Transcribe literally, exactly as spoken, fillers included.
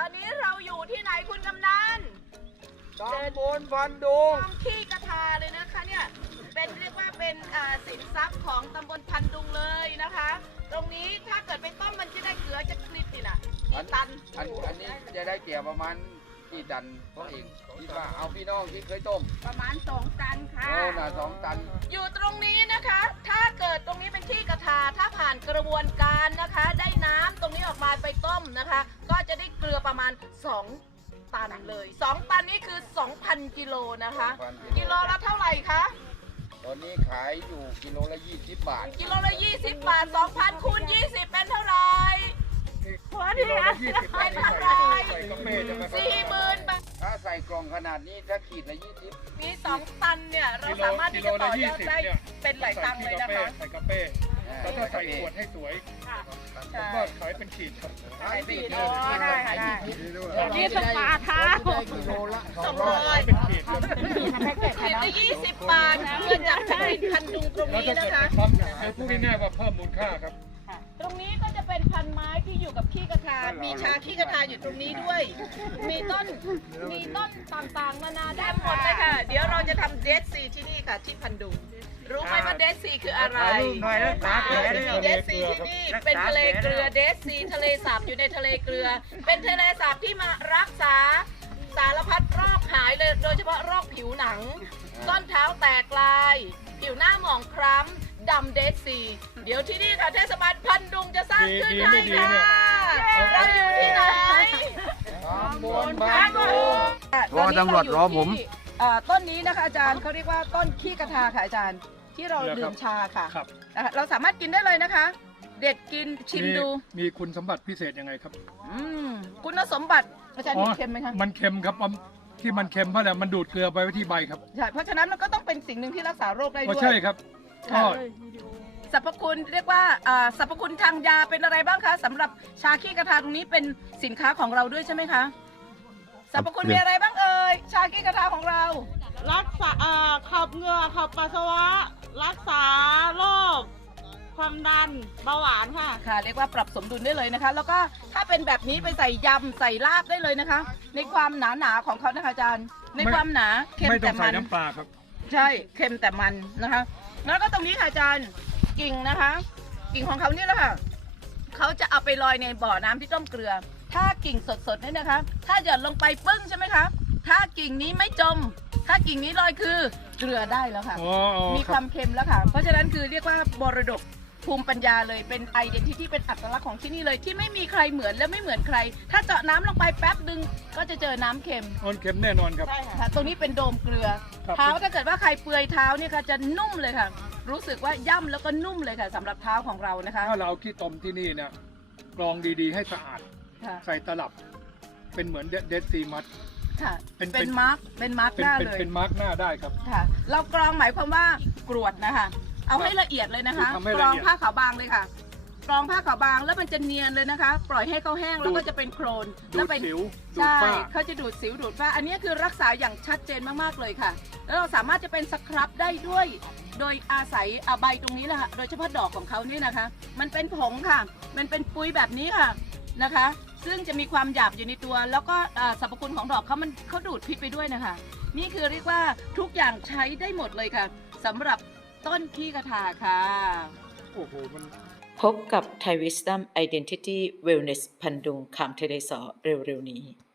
อนนี้เราอยู่ที่ไหนคุณกำนันตำบลพันดุงต้มขี้กระทาเลยนะคะเนี่ยเป็นเรียกว่าเป็นอ่าสินทรัพย์ของตำบลพันดุงเลยนะคะ ตรงนี้ถ้าเกิดไปต้มมันจะได้เกลือจะคลิปนี่นะกี่ตันอันอันนี้จะได้เกี่ยวประมาณกี่ตันเพราะเองคิดว่าเอาพี่น้องที่เคยต้มประมาณสองตันค่ะโอ้น่ะสองตันอยู่ตรงนี้นะคะ ถ้าเกิดตรงนี้เป็นที่กระทาถ้าผ่านกระบวนการนะคะ ได้น้ำตรงนี้ออกมาไปต้มนะคะ ก็จะได้เกลือประมาณสองตันเลยสองตันนี้คือ สองพัน กิโลนะคะ กิโลละเท่าไหร่คะตอนนี้ขายอยู่กิโลละยี่สิบบาทกิโลละยี่สิบบาท สองพัน คูณ ยี่สิบ เป็นเท่าไหร่หัวที่อ่ะเป็นเท่าไหร่สี่หมื่นบาทถ้าใส่กล่องขนาดนี้ถ้าขีดละยี่สิบมีสองตันเนี่ย เราสามารถที่จะต่อยอดได้เป็นหลายตังค์เลยนะคะใส่กาแฟแล้วถ้าใส่ขวดให้สวยค่ะผมว่าขายเป็นขีดครับใช่ปีอ๋อได้ค่ะได้ยี่สิบบาทกิโลละสองร้อยเป็นขีดครับขีดละยี่สิบบาทเพื่อจากผลิตพันธุ์ดุงตรงแล้วนี้ถ้านะเกิดคะทำเอาพูดง่ายๆว่าเพิ่มมูลค่าครับตรงนี้ก็จะเป็นพันไม้ที่อยู่กับขี้กระทา มีชาขี้กระทาอยู่ตรงนี้ด้วย มีต้น มีต้นต่างๆนานาได้หมดเลยค่ะ เดี๋ยวเราจะทำเดซซีที่นี่ค่ะที่พันดุง รู้ไหมว่าเดซซีคืออะไรเดซซีที่นี่เป็นทะเลเกลือเดซซีทะเลสาบอยู่ในทะเลเกลือ เป็นทะเลสาบที่มารักษาสารพัดโรคหายเลย โดยเฉพาะโรคผิวหนัง ต้นเท้าแตกลาย ผิวหน้าหมองคล้ำดำเดซซี เดี๋ยวที่นี่ค่ะเทศบาลพันดุงจะสร้างขึ้นให้ค่ะ เราอยู่ที่ไหนตำบลพันดุงรอตำรวจรอผมต้นนี้นะคะอาจารย์เขาเรียกว่าต้นขี้กระทาค่ะอาจารย์ ที่เราดื่มชาค่ะครับนะคะเราสามารถกินได้เลยนะคะ เด็ดกินชิมดูมีคุณสมบัติพิเศษยังไงครับอืมคุณสมบัติอาจารย์อ๋อเค็มไหมคะมันเค็มครับที่มันเค็มเพราะอะไรมันดูดเกลือไปไว้ที่ใบครับใช่เพราะฉะนั้นมันก็ต้องเป็นสิ่งหนึ่งที่รักษาโรคได้ก็ด้วยใช่ครับก็ค่ะสรรพคุณเรียกว่าอ่าสรรพคุณทางยาเป็นอะไรบ้างคะสำหรับชาขี้กระทาตรงนี้เป็นสินค้าของเราด้วยใช่ไหมคะสรรพคุณมีอะไรบ้างเอ่ยชาขี้กระทาของเรารักษาเอ่อขับเหงื่อขับปัสสาวะ รักษาโรคความดันเบาหวานค่ะค่ะเรียกว่าปรับสมดุลได้เลยนะคะ แล้วก็ถ้าเป็นแบบนี้ไปใส่ยำใส่ลาบได้เลยนะคะ ในความหนาหนาๆของเขานะคะอาจารย์ ในความหนาเค็มไม่ต้แต่องมัใส่นน้ำปลาครับใช่เค็มแต่มันนะคะ แล้วก็ตรงนี้ค่ะอาจารย์กิ่งนะคะ กิ่งของเขานี่แหละค่ะเขาจะเอาไปลอยในบ่อน้ำที่ต้มเกลือ ถ้ากิ่งสดๆนี่นะคะ ถ้าหย่อนลงไปปึ้งใช่ไหมคะถ้ากิ่งนี้ไม่จม ถ้ากิ่งนี้ลอยคือเกลือได้แล้วค่ะอ๋ออ๋อมีคครับ วามเค็มแล้วค่ะ เพราะฉะนั้นคือเรียกว่าบรดกภูมิปัญญาเลย เป็นไอเดนติตี้เป็นอัตลักษณ์ของที่นี่เลยที่ไม่มีใครเหมือนและไม่เหมือนใคร ถ้าเจาะน้ำลงไปแป๊บดึงก็จะเจอน้ำเค็มมันเค็มแน่นอนครับใช่ค่ะค่ะ ตรงนี้เป็นโดมเกลือครับเท้าถ้าเกิดว่าใครเปลือยเท้าเนี่ยค่ะจะนุ่มเลยค่ะ รู้สึกว่าย่ำแล้วก็นุ่มเลยค่ะสำหรับเท้าของเรานะคะถ้าเราเอาขี้ตมที่นี่เนี่ยกรองดีๆให้สะอาดค่ะใส่ตลับ เป็นเหมือนเดดซีมัดค่ะเป็นเป็นมาร์กเป็นมาร์กเป็นหน้าเป็นเลยเป็นมาร์กหน้าได้ครับค่ะ เรากรองหมายความว่ากรวดนะคะ เอาให้ละเอียดเลยนะคะทำให้กละรเอีอย งดผ้าขาวบางเลยค่ะกรองผ้าขาวบางแล้วมันจะเนียนเลยนะคะ ปล่อยให้เขาแห้งแล้วก็จะเป็นโครนดูแล้วดเป็นสิวดูดใช่ฝ้าเขาจะดูดสิวดูดฝ้า อันนี้คือรักษาอย่างชัดเจนมากๆเลยค่ะ แล้วเราสามารถจะเป็นสครับได้ด้วย โดยอาศัยอ่ะใบตรงนี้แหละค่ะ โดยเฉพาะดอกของเขานี่นะคะ มันเป็นผงค่ะ มันเป็นปุยแบบนี้ค่ะนะคะ ซึ่งจะมีความหยาบอยู่ในตัว แล้วก็อ่าสรรพคุณของดอกเขามันเขาดูดพิษไปด้วยนะคะ นี่คือเรียกว่าทุกอย่างใช้ได้หมดเลยค่ะสำหรับต้นขี้กระทาค่ะโอ้โหมันพบกับ Thai Wisdom Identity Wellness พันดุงคำเทเลสอเร็วๆนี้